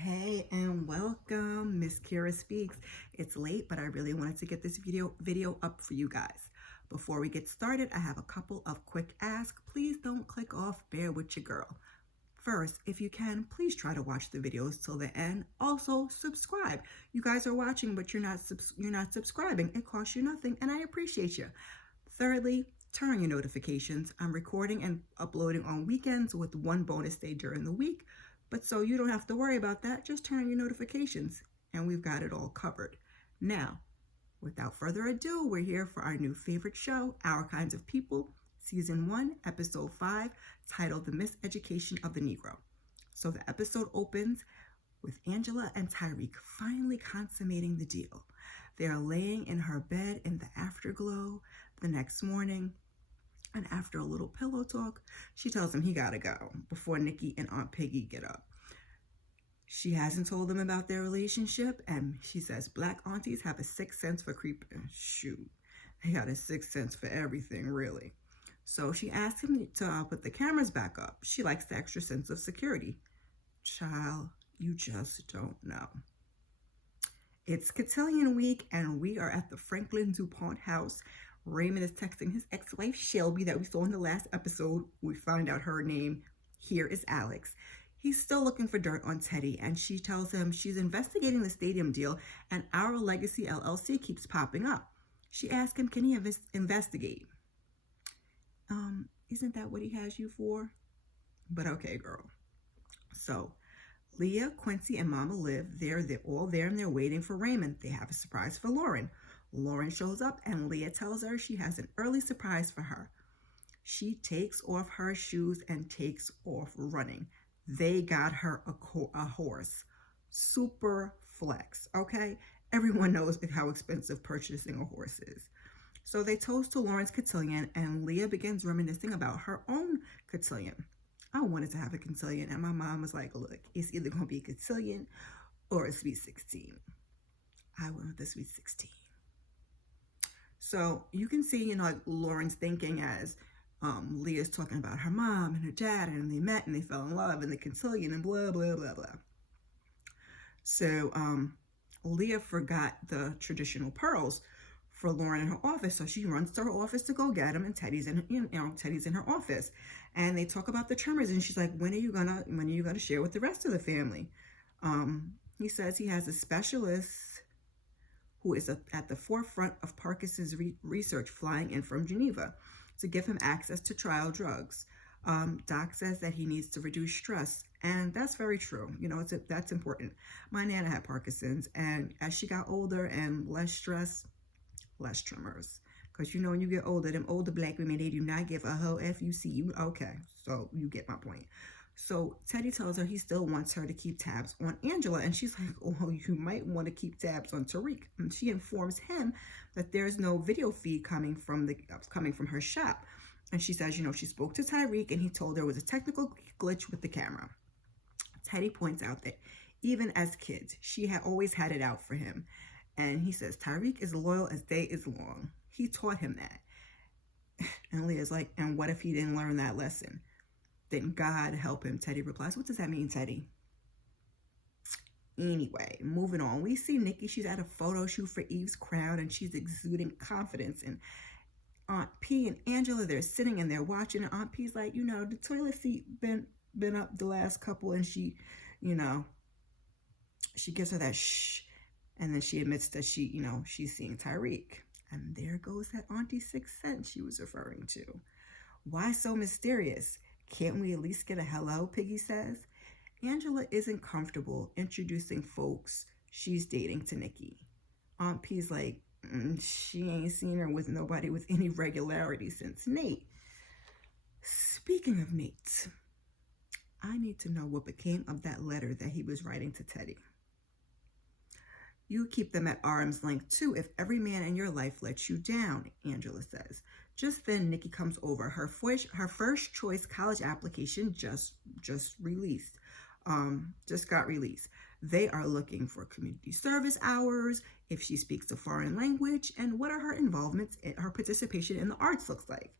Hey and welcome, Miss Kira Speaks. It's late, but I really wanted to get this video up for you guys. Before we get started, I have a couple of quick asks. Please don't click off, bear with your girl. First, if you can, please try to watch the videos till the end. Also, subscribe. You guys are watching, but you're not subscribing. It costs you nothing, and I appreciate you. Thirdly, turn on your notifications. I'm recording and uploading on weekends with one bonus day during the week. But so you don't have to worry about that, just turn on your notifications and we've got it all covered. Now, without further ado, we're here for our new favorite show, Our Kinds of People, Season 1, Episode 5, titled The Miseducation of the Negro. So the episode opens with Angela and Tyrique finally consummating the deal. They are laying in her bed in the afterglow the next morning. And after a little pillow talk, she tells him he gotta go before Nikki and Aunt Piggy get up. She hasn't told them about their relationship, and she says black aunties have a sixth sense for creeping. Shoot, they got a sixth sense for everything, really. So she asks him to put the cameras back up. She likes the extra sense of security. Child, you just don't know. It's cotillion week, and we are at the Franklin DuPont house. Raymond is texting his ex-wife Shelby that we saw in the last episode. We find out her name here is Alex. He's still looking for dirt on Teddy, and she tells him she's investigating the stadium deal, and our Legacy LLC keeps popping up. She asks him, can he investigate? Isn't that what he has you for? But okay, girl. So Leah, Quincy, and Mama Liv, they're all there, and they're waiting for Raymond. They have a surprise for Lauren. Lauren shows up, and Leah tells her she has an early surprise for her. She takes off her shoes and takes off running. They got her a horse. Super flex, okay? Everyone knows how expensive purchasing a horse is. So they toast to Lauren's cotillion, and Leah begins reminiscing about her own cotillion. I wanted to have a cotillion, and my mom was like, look, it's either going to be a cotillion or a sweet 16. I went with the sweet 16. So you can see, like Lauren's thinking as Leah's talking about her mom and her dad, and they met and they fell in love and the cotillion and blah, blah, blah, blah. So Leah forgot the traditional pearls for Lauren in her office. So she runs to her office to go get them, and Teddy's in her office. And they talk about the tremors, and she's like, when are you gonna share with the rest of the family? He says he has a specialist who is at the forefront of Parkinson's research, flying in from Geneva to give him access to trial drugs. Doc says that he needs to reduce stress, and that's very true. That's important. My Nana had Parkinson's, and as she got older and less stress, less tremors. Because when you get older, them older black women, they do not give a whole F-U-C. Okay, so you get my point. So Teddy tells her he still wants her to keep tabs on Angela, and she's like, oh, you might want to keep tabs on Tyrique. And she informs him that there's no video feed coming from her shop. And she says, she spoke to Tyrique, and he told her it was a technical glitch with the camera. Teddy points out that even as kids, she had always had it out for him. And he says, Tyrique is loyal as day is long. He taught him that. And Leah's like, and what if he didn't learn that lesson? Then God help him, Teddy replies. What does that mean, Teddy? Anyway, moving on. We see Nikki. She's at a photo shoot for Eve's crown, and she's exuding confidence. And Aunt P and Angela, they're sitting and they're watching. And Aunt P's like, the toilet seat been up the last couple, and she gives her that shh. And then she admits that she's seeing Tyrique. And there goes that Auntie's sixth sense she was referring to. Why so mysterious? Can't we at least get a hello, Piggy says. Angela isn't comfortable introducing folks she's dating to Nikki. Aunt P's like, she ain't seen her with nobody with any regularity since Nate. Speaking of Nate, I need to know what became of that letter that he was writing to Teddy. You keep them at arm's length too if every man in your life lets you down, Angela says. Just then, Nikki comes over. Her first choice college application just got released. They are looking for community service hours, if she speaks a foreign language, and what are her involvements, her participation in the arts looks like.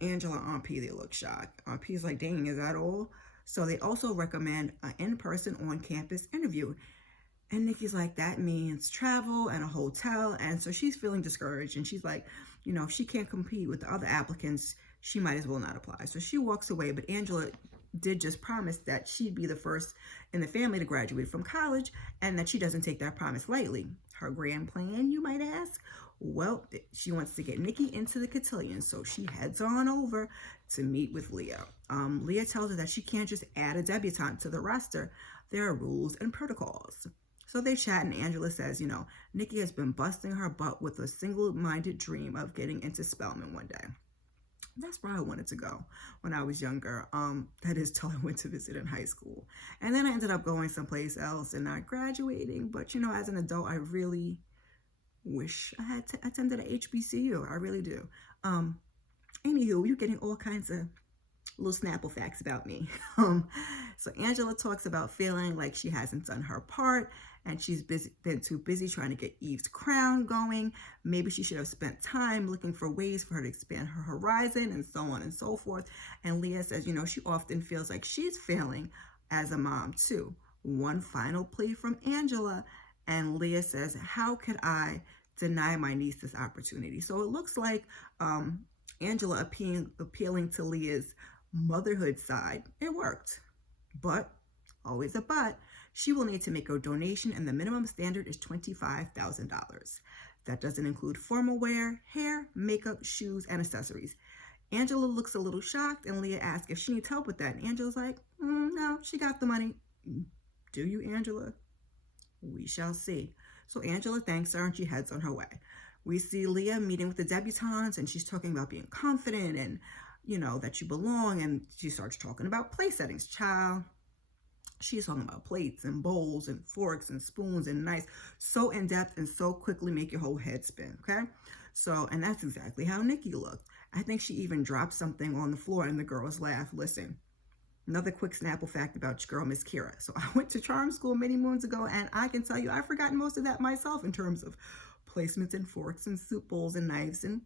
Angela and Aunt P, they look shocked. Aunt P's like, dang, is that all? So they also recommend an in-person on-campus interview. And Nikki's like, that means travel and a hotel. And so she's feeling discouraged. And she's like, if she can't compete with the other applicants, she might as well not apply. So she walks away. But Angela did just promise that she'd be the first in the family to graduate from college and that she doesn't take that promise lightly. Her grand plan, you might ask? Well, she wants to get Nikki into the cotillion. So she heads on over to meet with Leah. Leah tells her that she can't just add a debutante to the roster. There are rules and protocols. So they chat, and Angela says, Nikki has been busting her butt with a single-minded dream of getting into Spelman one day. That's where I wanted to go when I was younger. That is till I went to visit in high school. And then I ended up going someplace else and not graduating. But, as an adult, I really wish I had attended a HBCU. I really do. Anywho, you're getting all kinds of little Snapple facts about me. So Angela talks about feeling like she hasn't done her part and she's been too busy trying to get Eve's crown going. Maybe she should have spent time looking for ways for her to expand her horizon and so on and so forth. And Leah says, she often feels like she's failing as a mom too. One final plea from Angela, and Leah says, how could I deny my niece this opportunity? So it looks like Angela appealing to Leah's motherhood side. It worked, but always a but. She will need to make a donation, and the minimum standard is $25,000. That doesn't include formal wear, hair, makeup, shoes, and accessories. Angela looks a little shocked, and Leah asks if she needs help with that. And Angela's like, no, she got the money. Do you, Angela? We shall see. So Angela thanks her, and she heads on her way. We see Leah meeting with the debutantes, and she's talking about being confident and, that you belong. And she starts talking about place settings. Child, she's talking about plates and bowls and forks and spoons and knives. So in depth and so quickly make your whole head spin, okay? So, and that's exactly how Nikki looked. I think she even dropped something on the floor and the girls laughed. Listen, another quick Snapple fact about your girl, Miss Kira. So I went to charm school many moons ago, and I can tell you I've forgotten most of that myself in terms of placements and forks and soup bowls and knives and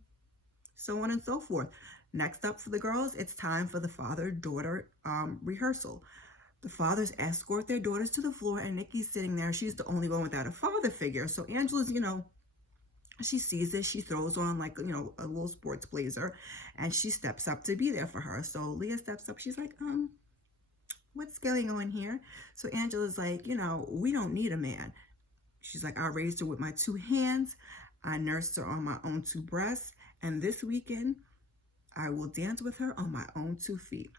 so on and so forth. Next up for the girls, it's time for the father-daughter rehearsal. The fathers escort their daughters to the floor, and Nikki's sitting there. She's the only one without a father figure. So Angela's, she sees this. She throws on a little sports blazer, and she steps up to be there for her. So Leah steps up. She's like, what's going on here? So Angela's like, we don't need a man. She's like, I raised her with my two hands. I nursed her on my own two breasts. And this weekend, I will dance with her on my own 2 feet.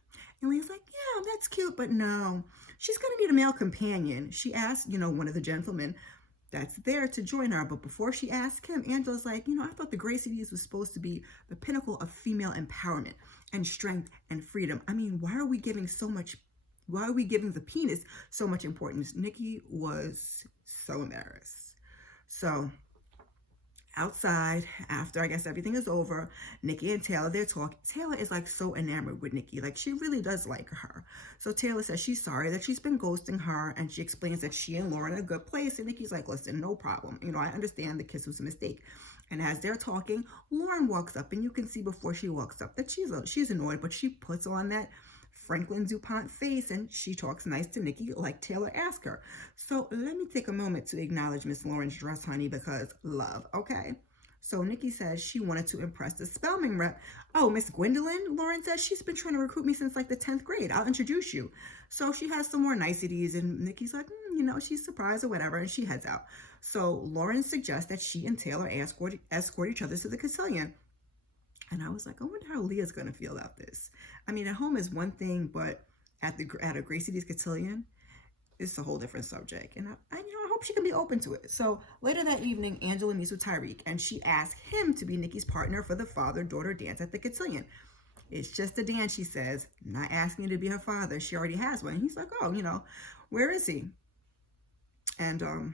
And Leah's like, yeah, that's cute, but no, she's going to need a male companion. She asked, one of the gentlemen that's there to join her. But before she asked him, Angela's like, I thought the Gracies was supposed to be the pinnacle of female empowerment and strength and freedom. I mean, why are we giving the penis so much importance? Nikki was so embarrassed. So outside, after I guess everything is over, Nikki and Taylor, they're talking. Taylor is so enamored with Nikki. She really does like her. So Taylor says she's sorry that she's been ghosting her, and she explains that she and Lauren are in a good place. And Nikki's like, listen, no problem. I understand the kiss was a mistake. And as they're talking, Lauren walks up, and you can see before she walks up that she's annoyed, but she puts on that Franklin DuPont face, and she talks nice to Nikki like Taylor asked her. So let me take a moment to acknowledge Miss Lauren's dress, honey, because love, okay? So Nikki says she wanted to impress the Spelman rep. Oh, Miss Gwendolyn, Lauren says she's been trying to recruit me since the 10th grade. I'll introduce you. So she has some more niceties, and Nikki's like, she's surprised or whatever, and she heads out. So Lauren suggests that she and Taylor escort each other to the cotillion. And I was like, I wonder how Leah's going to feel about this. I mean, at home is one thing, but at a Gracie's cotillion, it's a whole different subject. And I hope she can be open to it. So later that evening, Angela meets with Tyrique, and she asks him to be Nikki's partner for the father-daughter dance at the cotillion. It's just a dance, she says, not asking to be her father. She already has one. And he's like, oh, where is he? And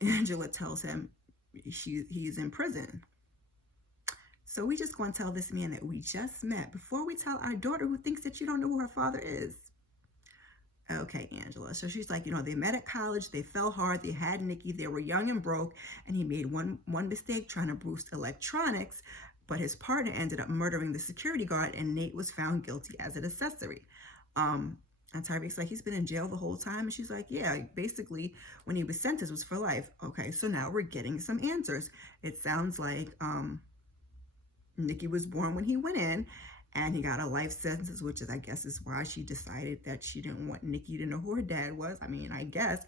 Angela tells him he's in prison. So we just going to tell this man that we just met before we tell our daughter who thinks that you don't know who her father is. Okay, Angela. So she's like, they met at college. They fell hard. They had Nikki. They were young and broke. And he made one mistake trying to boost electronics. but his partner ended up murdering the security guard, and Nate was found guilty as an accessory. And Tyrique's like, he's been in jail the whole time. And she's like, yeah, basically when he was sentenced was for life. Okay, so now we're getting some answers. It sounds like Nikki was born when he went in, and he got a life sentence, which is, I guess, is why she decided that she didn't want Nikki to know who her dad was. I mean, I guess.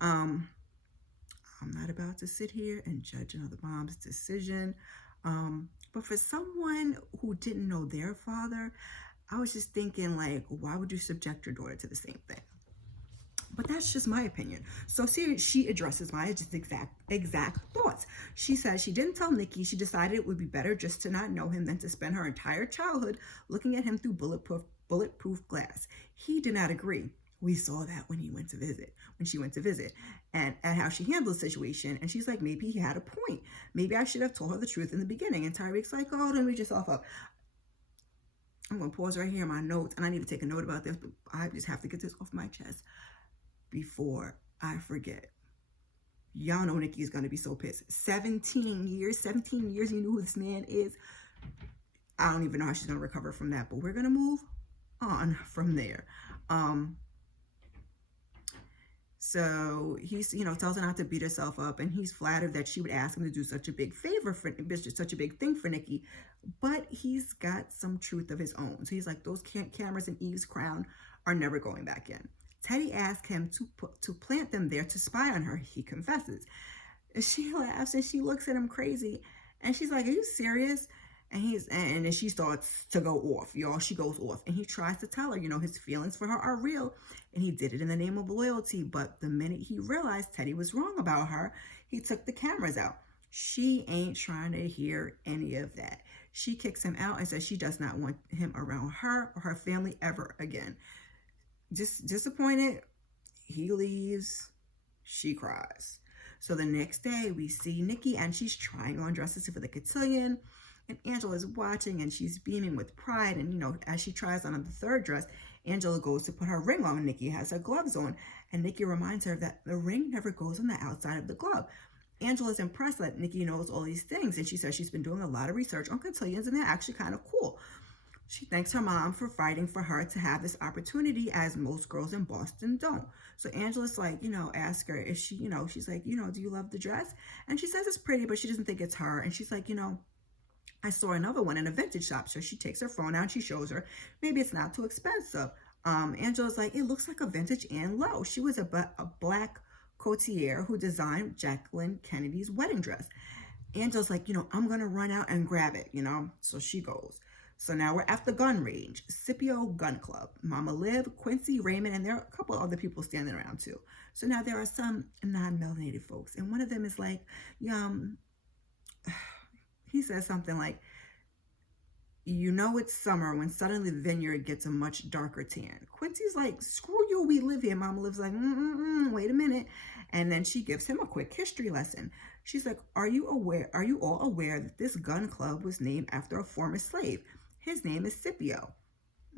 I'm not about to sit here and judge another mom's decision. But for someone who didn't know their father, I was just thinking, like, why would you subject your daughter to the same thing? But that's just my opinion. So see, she addresses my just exact thoughts. She says she didn't tell Nikki. She decided it would be better just to not know him than to spend her entire childhood looking at him through bulletproof glass. He did not agree. We saw that when she went to visit, and how she handled the situation. And she's like, maybe he had a point. Maybe I should have told her the truth in the beginning. And Tyrique's like, oh, don't beat yourself up. I'm going to pause right here in my notes, and I need to take a note about this, but I just have to get this off my chest before I forget. Y'all know Nikki is going to be so pissed. 17 years you knew who this man is. I don't even know how she's going to recover from that, but we're going to move on from there. So he's, tells her not to beat herself up, and he's flattered that she would ask him to do such a big favor for such a big thing for Nikki, but he's got some truth of his own. So he's like, those cameras in Eve's crown are never going back in. Teddy asked him to plant them there to spy on her. He confesses. And she laughs and she looks at him crazy, and she's like, are you serious? And then she starts to go off, y'all. She goes off, and he tries to tell her, his feelings for her are real, and he did it in the name of loyalty. But the minute he realized Teddy was wrong about her, he took the cameras out. She ain't trying to hear any of that. She kicks him out and says she does not want him around her or her family ever again. Just disappointed, he leaves. She cries. So the next day, we see Nikki, and she's trying on dresses for the cotillion. And Angela's watching, and she's beaming with pride. And, as she tries on the third dress, Angela goes to put her ring on. Nikki has her gloves on. And Nikki reminds her that the ring never goes on the outside of the glove. Angela's impressed that Nikki knows all these things. And she says she's been doing a lot of research on cotillions, and they're actually kind of cool. She thanks her mom for fighting for her to have this opportunity, as most girls in Boston don't. So Angela's like, ask her, is she, she's like, do you love the dress? And she says it's pretty, but she doesn't think it's her. And she's like, I saw another one in a vintage shop. So she takes her phone out and she shows her. Maybe it's not too expensive. Angela's like, it looks like a vintage Anne Lowe. She was a black cotillion who designed Jacqueline Kennedy's wedding dress. Angela's like, I'm going to run out and grab it, So she goes. So now we're at the gun range, Scipio Gun Club. Mama Liv, Quincy, Raymond, and there are a couple other people standing around too. So now there are some non-melanated folks. And one of them is like, he says something like, it's summer when suddenly the vineyard gets a much darker tan. Quincy's like, screw you, we live here. Mama Liv's like, wait a minute. And then she gives him a quick history lesson. She's like, are you all aware that this gun club was named after a former slave? His name is Scipio.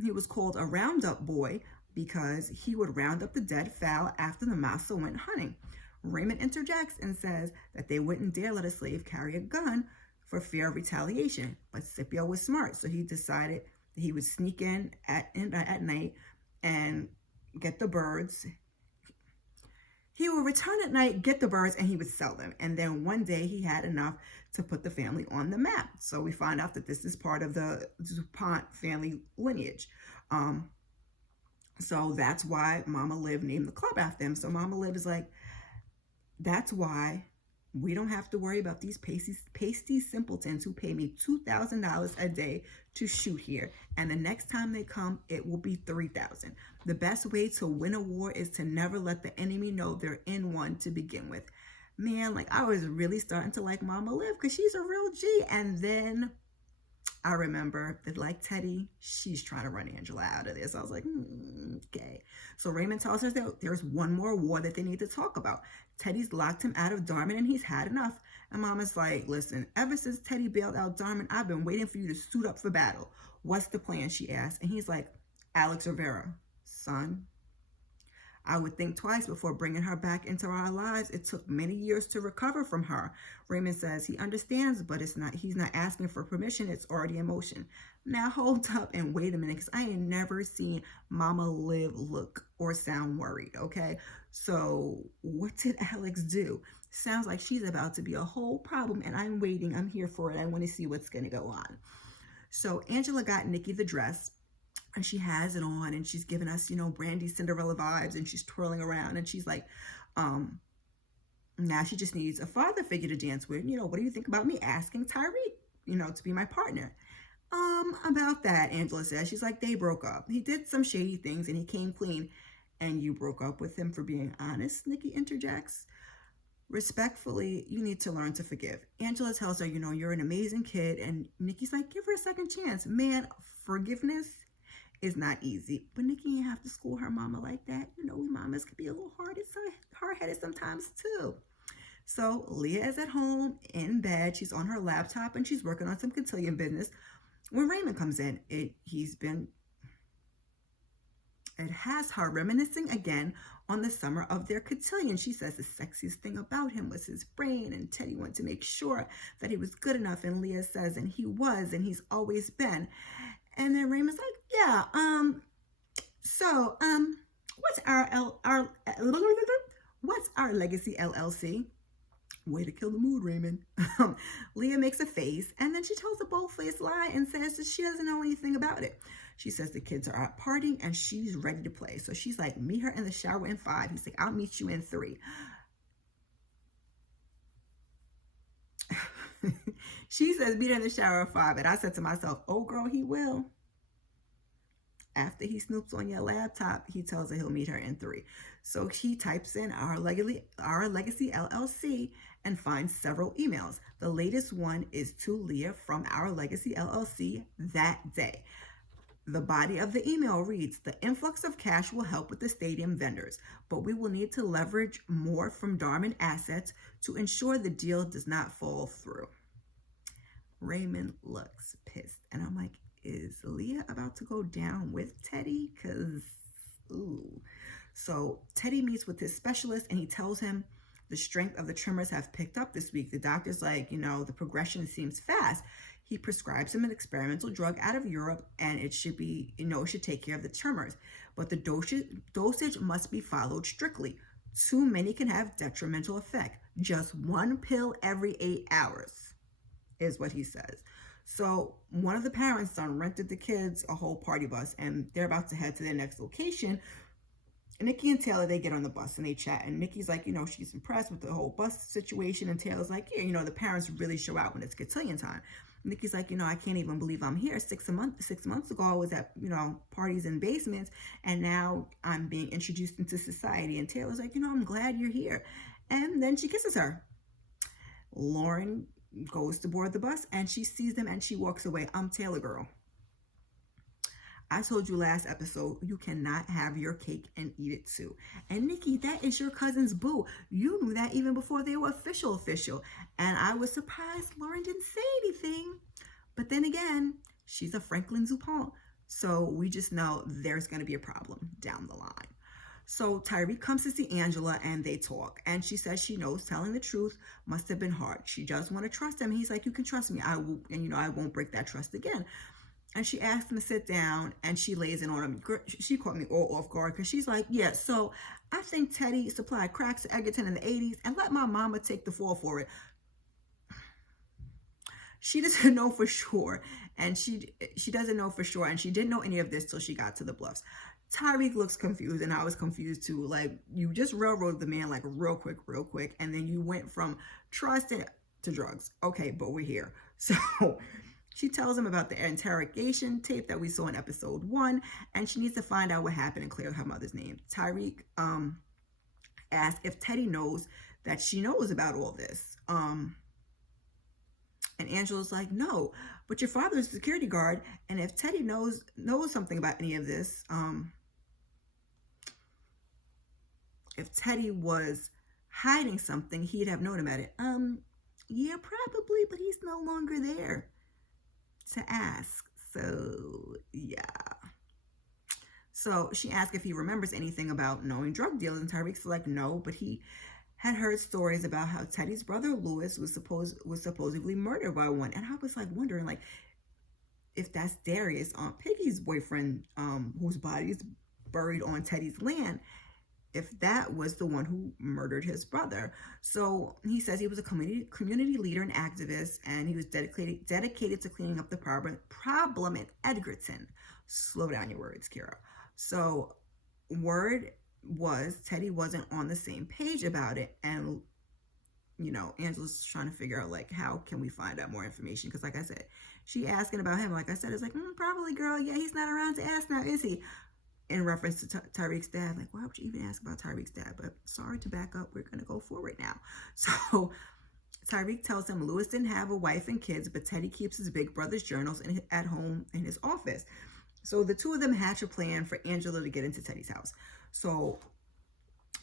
He was called a roundup boy because he would round up the dead fowl after the massa went hunting. Raymond interjects and says that they wouldn't dare let a slave carry a gun for fear of retaliation. But Scipio was smart, so he decided that he would sneak in at night and get the birds. He would return at night, get the birds, and he would sell them. And then one day he had enough to put the family on the map. So we find out that this is part of the DuPont family lineage. So that's why Mama Liv named the club after him. So Mama Liv is like, that's why we don't have to worry about these pasty simpletons who pay me $2,000 a day to shoot here. And the next time they come, it will be $3,000. The best way to win a war is to never let the enemy know they're in one to begin with. Man, I was really starting to like Mama Liv because she's a real G. And then I remember that, like Teddy, she's trying to run Angela out of this. I was like, okay. So Raymond tells us that there's one more war that they need to talk about. Teddy's locked him out of Darman and he's had enough. And Mama's like, listen, ever since Teddy bailed out Darman, I've been waiting for you to suit up for battle. What's the plan? She asked. And he's like, Alex Rivera, son, I would think twice before bringing her back into our lives. It took many years to recover from her. Raymond says he understands, but he's not asking for permission. It's already in motion. Now hold up and wait a minute, because I ain't never seen Mama Liv look or sound worried, okay? So what did Alex do? Sounds like she's about to be a whole problem, and I'm waiting. I'm here for it. I want to see what's going to go on. So Angela got Nikki the dress, and she has it on, and she's giving us, Brandy Cinderella vibes, and she's twirling around, and she's like, now she just needs a father figure to dance with. What do you think about me asking Tyrique, to be my partner? About that, Angela says, she's like, they broke up. He did some shady things, and he came clean. And you broke up with him for being honest, Nikki interjects. Respectfully, you need to learn to forgive. Angela tells her, you're an amazing kid, and Nikki's like, give her a second chance. Man, forgiveness is not easy, but Nikki ain't have to school her mama like that. We mamas could be a little hard-headed sometimes too. So Leah is at home in bed. She's on her laptop, and she's working on some cotillion business. When Raymond comes in, it has her reminiscing again on the summer of their cotillion. She says the sexiest thing about him was his brain, and Teddy wanted to make sure that he was good enough, and Leah says, and he was, and he's always been. And then Raymond's like, yeah, what's our Legacy LLC? Way to kill the mood, Raymond. Leah makes a face, and then she tells a bold-faced lie and says that she doesn't know anything about it. She says the kids are out partying, and she's ready to play. So she's like, meet her in the shower in 5. He's like, I'll meet you in 3. She says, meet her in the shower at 5. And I said to myself, oh, girl, he will. After he snoops on your laptop, he tells her he'll meet her in 3. So she types in our Legacy LLC and finds several emails. The latest one is to Leah from our Legacy LLC that day. The body of the email reads, the influx of cash will help with the stadium vendors, but we will need to leverage more from Darman assets to ensure the deal does not fall through. Raymond looks pissed, and I'm like, is Leah about to go down with Teddy? Because, ooh. So Teddy meets with his specialist, and he tells him the strength of the tremors have picked up this week. The doctor's like, the progression seems fast. He prescribes him an experimental drug out of Europe, and it should be, it should take care of the tremors. But the dosage must be followed strictly. Too many can have detrimental effect. Just 1 pill every 8 hours is what he says. So one of the parents rented the kids a whole party bus, and they're about to head to their next location. Nikki and Taylor, they get on the bus and they chat, and Nikki's like, she's impressed with the whole bus situation, and Taylor's like, yeah, the parents really show out when it's cotillion time. Nikki's like, I can't even believe I'm here. 6 months ago, I was at, parties in basements, and now I'm being introduced into society. And Taylor's like, I'm glad you're here. And then she kisses her. Lauren goes to board the bus, and she sees them, and she walks away. I'm Taylor girl. I told you last episode, you cannot have your cake and eat it too. And Nikki, that is your cousin's boo. You knew that even before they were official. And I was surprised Lauren didn't say anything. But then again, she's a Franklin Dupont. So we just know there's going to be a problem down the line. So Tyrique comes to see Angela, and they talk. And she says she knows telling the truth must have been hard. She does want to trust him. He's like, you can trust me. I will, and I won't break that trust again. And she asked him to sit down, and she lays it on him. She caught me all off guard, because she's like, yeah, so I think Teddy supplied cracks to Egerton in the 80s and let my mama take the fall for it. She doesn't know for sure, and she doesn't know for sure, and she didn't know any of this till she got to the Bluffs. Tyrique looks confused, and I was confused too. Like, you just railroaded the man like real quick, and then you went from trust to drugs. Okay, but we're here. So she tells him about the interrogation tape that we saw in episode 1, and she needs to find out what happened and clear her mother's name. Tyrique asks if Teddy knows that she knows about all this. And Angela's like, no, but your father's a security guard, and if Teddy knows something about any of this, if Teddy was hiding something, he'd have known about it. Yeah, probably, but he's no longer there to ask. So yeah. So she asked if he remembers anything about knowing drug dealers, and Tyrique's like, no, but he had heard stories about how Teddy's brother Lewis was supposedly murdered by one. And I was like wondering, like, if that's Darius, Aunt Piggy's boyfriend, whose body is buried on Teddy's land, if that was the one who murdered his brother. So he says he was a community leader and activist, and he was dedicated to cleaning up the problem in Edgerton. Slow down your words, Kira. So word was Teddy wasn't on the same page about it, and Angela's trying to figure out, like, how can we find out more information? Because, like I said, she asking about him. Like I said, it's like, probably, girl. Yeah, he's not around to ask now, is he? In reference to Tyrique's dad. Like, why would you even ask about Tyrique's dad? But sorry to back up. We're going to go forward now. So Tyrique tells him Lewis didn't have a wife and kids, but Teddy keeps his big brother's journals at home in his office. So the two of them hatch a plan for Angela to get into Teddy's house. So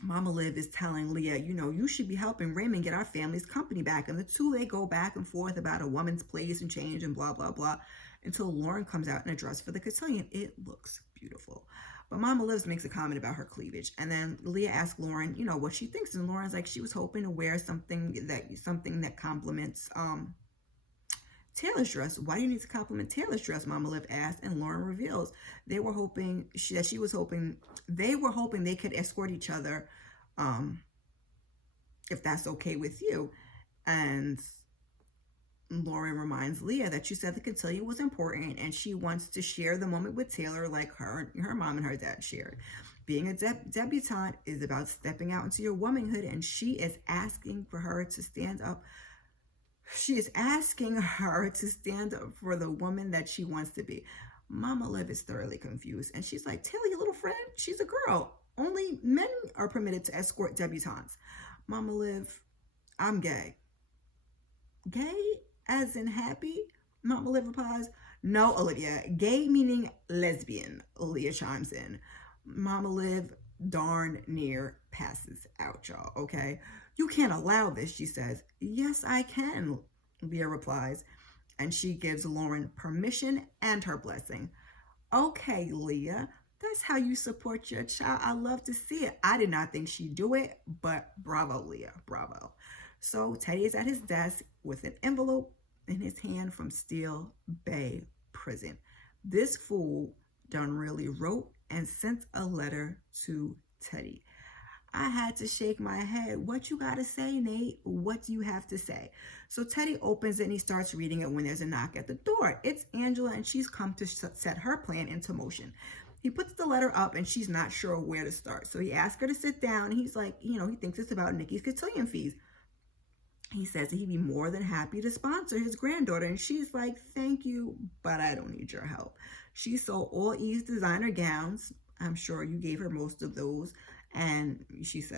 Mama Liv is telling Leah, you should be helping Raymond get our family's company back. And the two, they go back and forth about a woman's place and change and blah, blah, blah, until Lauren comes out in a dress for the cotillion. It looks beautiful. But Mama Liv makes a comment about her cleavage. And then Leah asks Lauren, what she thinks. And Lauren's like, she was hoping to wear something that compliments Taylor's dress. Why do you need to compliment Taylor's dress? Mama Liv asked, and Lauren reveals they were hoping they could escort each other, if that's okay with you. And Lauren reminds Leah that she said the cotillion was important and she wants to share the moment with Taylor like her mom and her dad shared. Being a debutante is about stepping out into your womanhood, and she is asking her to stand up for the woman that she wants to be. Mama Liv is thoroughly confused, and she's like, Taylor, your little friend, she's a girl. Only men are permitted to escort debutantes. Mama Liv, I'm gay. Gay as in happy? Mama Liv replies, no, Olivia. Gay meaning lesbian, Leah chimes in. Mama Liv darn near passes out, y'all, okay? You can't allow this, she says. Yes, I can, Leah replies, and she gives Lauren permission and her blessing. Okay, Leah, that's how you support your child. I love to see it. I did not think she'd do it, but bravo, Leah, bravo. So Teddy is at his desk with an envelope in his hand from Steel Bay Prison. This fool done really wrote and sent a letter to Teddy. I had to shake my head. What you got to say, Nate? What do you have to say? So Teddy opens it and he starts reading it when there's a knock at the door. It's Angela, and she's come to set her plan into motion. He puts the letter up and she's not sure where to start. So he asks her to sit down. And he's like, he thinks it's about Nikki's cotillion fees. He says that he'd be more than happy to sponsor his granddaughter. And she's like, thank you, but I don't need your help. She sold all Eve's designer gowns. I'm sure you gave her most of those. And she's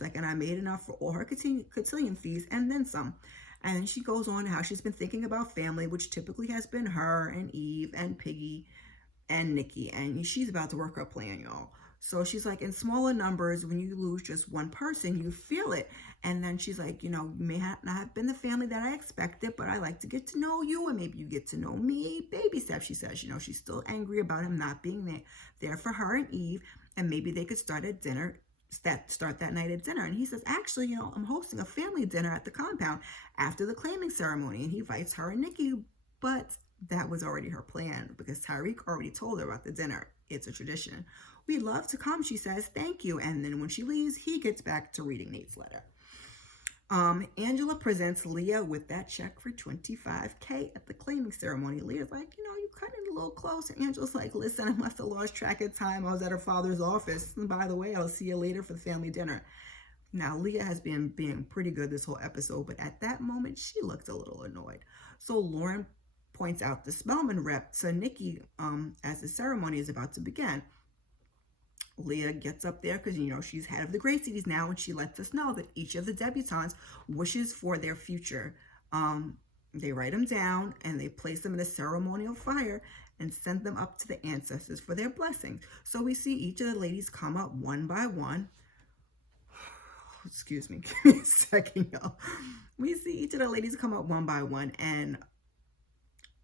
like, and I made enough for all her cotillion fees and then some. And then she goes on how she's been thinking about family, which typically has been her and Eve and Piggy and Nikki. And she's about to work her plan, y'all. So she's like, in smaller numbers, when you lose just one person, you feel it. And then she's like, you may not have been the family that I expected, but I like to get to know you, and maybe you get to know me. Baby steps, she says. She's still angry about him not being there for her and Eve, and maybe they could start that night at dinner. And he says, actually, I'm hosting a family dinner at the compound after the claiming ceremony, and he invites her and Nikki, but that was already her plan because Tyrique already told her about the dinner. It's a tradition. We'd love to come, she says. Thank you. And then when she leaves, he gets back to reading Nate's letter. Angela presents Leah with that check for $25K at the claiming ceremony. Leah's like, you cut it a little closer. Angela's like, listen, I must have lost track of time. I was at her father's office. And by the way, I'll see you later for the family dinner. Now, Leah has been being pretty good this whole episode, but at that moment, she looked a little annoyed. So Lauren points out the Spelman rep to Nikki as the ceremony is about to begin. Leah gets up there because, she's head of the Gracies now, and she lets us know that each of the debutantes wishes for their future. They write them down, and they place them in a ceremonial fire and send them up to the ancestors for their blessings. So we see each of the ladies come up one by one. Excuse me, give me a second, y'all. We see each of the ladies come up one by one, and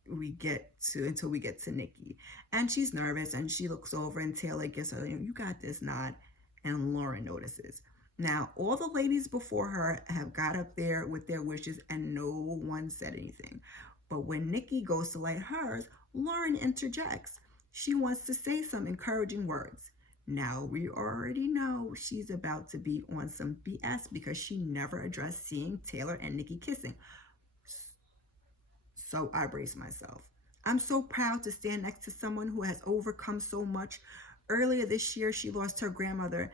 until we get to Nikki. And she's nervous and she looks over and Taylor gives her, you got this nod. And Lauren notices. Now, all the ladies before her have got up there with their wishes and no one said anything. But when Nikki goes to light hers, Lauren interjects. She wants to say some encouraging words. Now, we already know she's about to be on some BS because she never addressed seeing Taylor and Nikki kissing. So I brace myself. I'm so proud to stand next to someone who has overcome so much. Earlier this year, she lost her grandmother,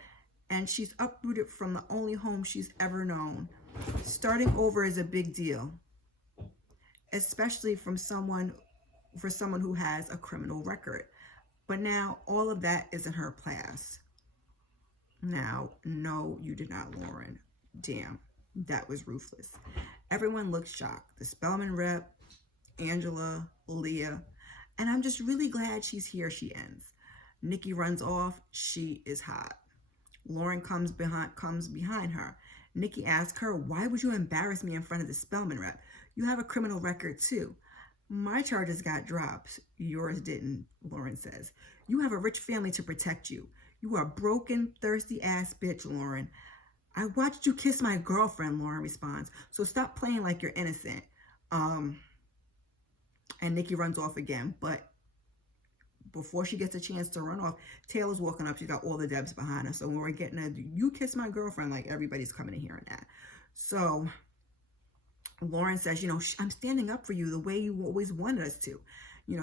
and she's uprooted from the only home she's ever known. Starting over is a big deal, especially for someone who has a criminal record. But now all of that is in her past. Now, no, you did not, Lauren. Damn, that was ruthless. Everyone looks shocked. The Spellman rep, Angela, Leah, and I'm just really glad she's here, she ends. Nikki runs off. She is hot. Lauren comes behind her. Nikki asks her, why would you embarrass me in front of the Spellman rep? You have a criminal record too. My charges got dropped. Yours didn't, Lauren says. You have a rich family to protect you. You are a broken, thirsty ass bitch, Lauren. I watched you kiss my girlfriend, Lauren responds. So stop playing like you're innocent. And Nikki runs off again. But before she gets a chance to run off, Taylor's walking up. She's got all the Debs behind her. So when we're getting a, you kiss my girlfriend, like everybody's coming in hearing that. So Lauren says, I'm standing up for you the way you always wanted us to.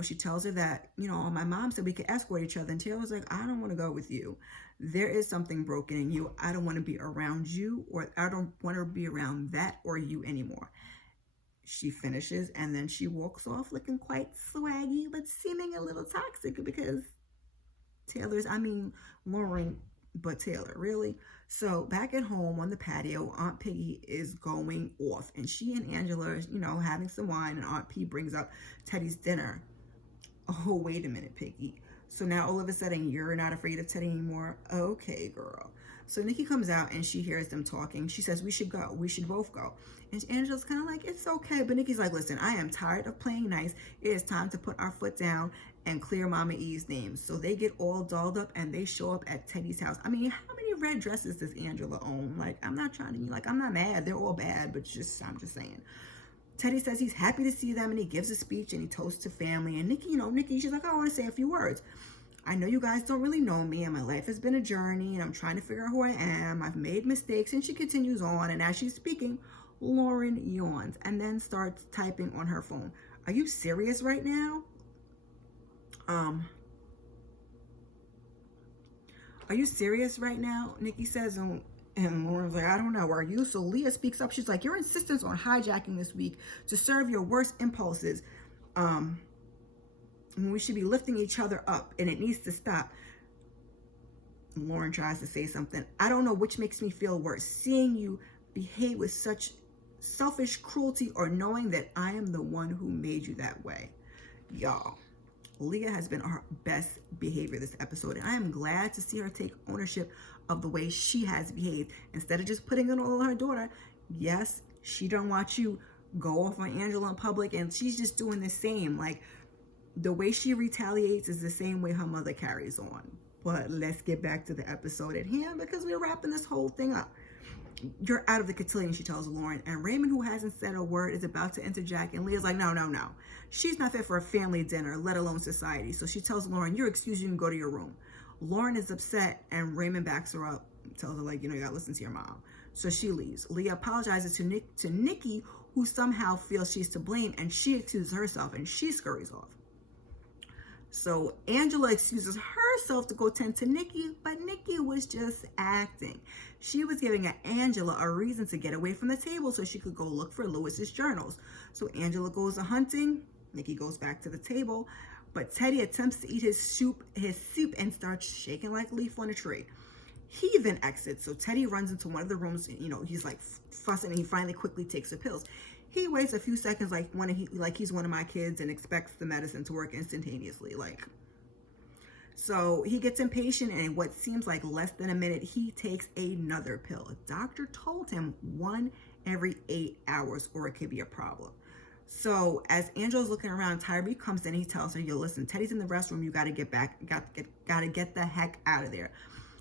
She tells her that, my mom said we could escort each other. And Taylor's like, I don't want to go with you. There is something broken in you. I don't want to be around you, or I don't want to be around that or you anymore. She finishes and then she walks off looking quite swaggy, but seeming a little toxic because Lauren, but Taylor, really? So back at home on the patio, Aunt Piggy is going off and she and Angela are, having some wine, and Aunt P brings up Teddy's dinner. Oh, wait a minute, Piggy. So now all of a sudden you're not afraid of Teddy anymore? Okay, girl. So Nikki comes out and she hears them talking. She says, we should go. We should both go. And Angela's kind of like, it's okay. But Nikki's like, listen, I am tired of playing nice. It is time to put our foot down and clear Mama Eve's name. So they get all dolled up and they show up at Teddy's house. I mean, how many red dresses does Angela own? Like, I'm not trying to be like, I'm not mad. They're all bad, but I'm just saying. Teddy says he's happy to see them and he gives a speech and he toasts to family. And Nikki, she's like, I want to say a few words. I know you guys don't really know me and my life has been a journey and I'm trying to figure out who I am. I've made mistakes. And she continues on. And as she's speaking, Lauren yawns and then starts typing on her phone. Are you serious right now? Are you serious right now? Nikki says, and Lauren's like, I don't know, are you? So Leah speaks up. She's like, your insistence on hijacking this week to serve your worst impulses. We should be lifting each other up and it needs to stop. Lauren tries to say something. I don't know which makes me feel worse, seeing you behave with such selfish cruelty or knowing that I am the one who made you that way. Y'all, Leah has been our best behavior this episode, and I am glad to see her take ownership of the way she has behaved instead of just putting it all on her daughter. Yes, she don't want you go off on Angela in public, and she's just doing the same. Like, the way she retaliates is the same way her mother carries on. But let's get back to the episode at hand because we're wrapping this whole thing up. You're out of the cotillion, she tells Lauren. And Raymond, who hasn't said a word, is about to interject. And Leah's like, no. She's not fit for a family dinner, let alone society. So she tells Lauren, you're excused, you can go to your room. Lauren is upset and Raymond backs her up, tells her, like, you gotta listen to your mom. So she leaves. Leah apologizes to Nikki, who somehow feels she's to blame, and she excuses herself and she scurries off. So Angela excuses herself to go tend to Nikki, but Nikki was just acting. She was giving Angela a reason to get away from the table so she could go look for Lewis's journals. So Angela goes hunting, Nikki goes back to the table, but Teddy attempts to eat his soup and starts shaking like a leaf on a tree. He then exits, so Teddy runs into one of the rooms, he's like fussing, and he finally quickly takes the pills. He waits a few seconds like he's one of my kids and expects the medicine to work instantaneously. So he gets impatient, and in what seems like less than a minute, he takes another pill. A doctor told him 1 every 8 hours or it could be a problem. So as Angela's looking around, Tyrique comes in. He tells her, "Yo, listen, Teddy's in the restroom. You got to get back. Got to get the heck out of there."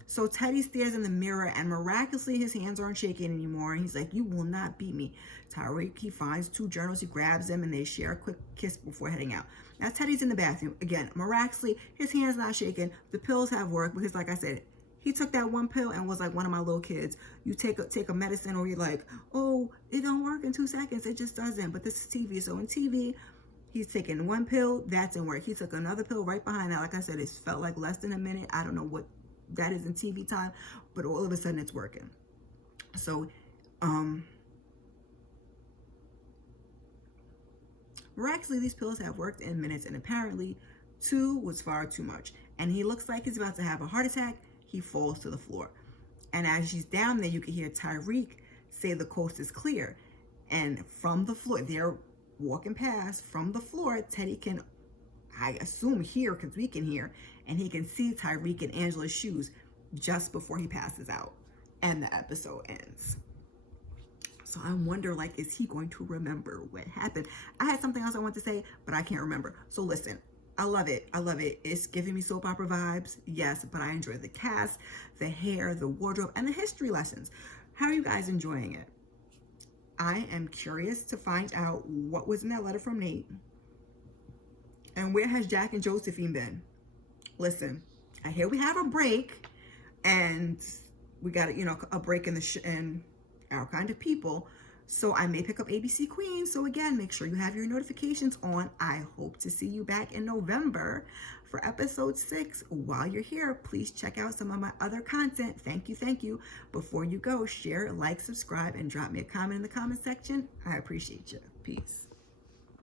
So Teddy stares in the mirror, and miraculously his hands aren't shaking anymore. And he's like, "You will not beat me." Tyrique, he finds 2 journals. He grabs them, and they share a quick kiss before heading out. Now Teddy's in the bathroom again. Miraculously, his hands not shaking. The pills have worked because, like I said, he took that one pill and was like one of my little kids. You take a medicine, or you're like, "Oh, it don't work in 2 seconds. It just doesn't." But this is TV. So in TV, he's taking one pill, that didn't work. He took another pill right behind that. Like I said, it felt like less than a minute. I don't know what that is in TV time, but all of a sudden it's working. So, miraculously, these pills have worked in minutes, and apparently 2 was far too much. And he looks like he's about to have a heart attack. He falls to the floor. And as she's down there, you can hear Tyrique say the coast is clear. And from the floor, they're walking past, from the floor, Teddy can, I assume, hear, because we can hear, and he can see Tyrique and Angela's shoes just before he passes out. And the episode ends. So I wonder, like, is he going to remember what happened? I had something else I want to say, but I can't remember. So listen, I love it. I love it. It's giving me soap opera vibes, yes, but I enjoy the cast, the hair, the wardrobe, and the history lessons. How are you guys enjoying it? I am curious to find out what was in that letter from Nate. And where has Jack and Josephine been? Listen, I hear we have a break, and we got a break in our kind of people. So I may pick up ABC Queen. So again, make sure you have your notifications on. I hope to see you back in November for episode 6. While you're here, please check out some of my other content. Thank you, thank you. Before you go, share, like, subscribe, and drop me a comment in the comment section. I appreciate you. Peace.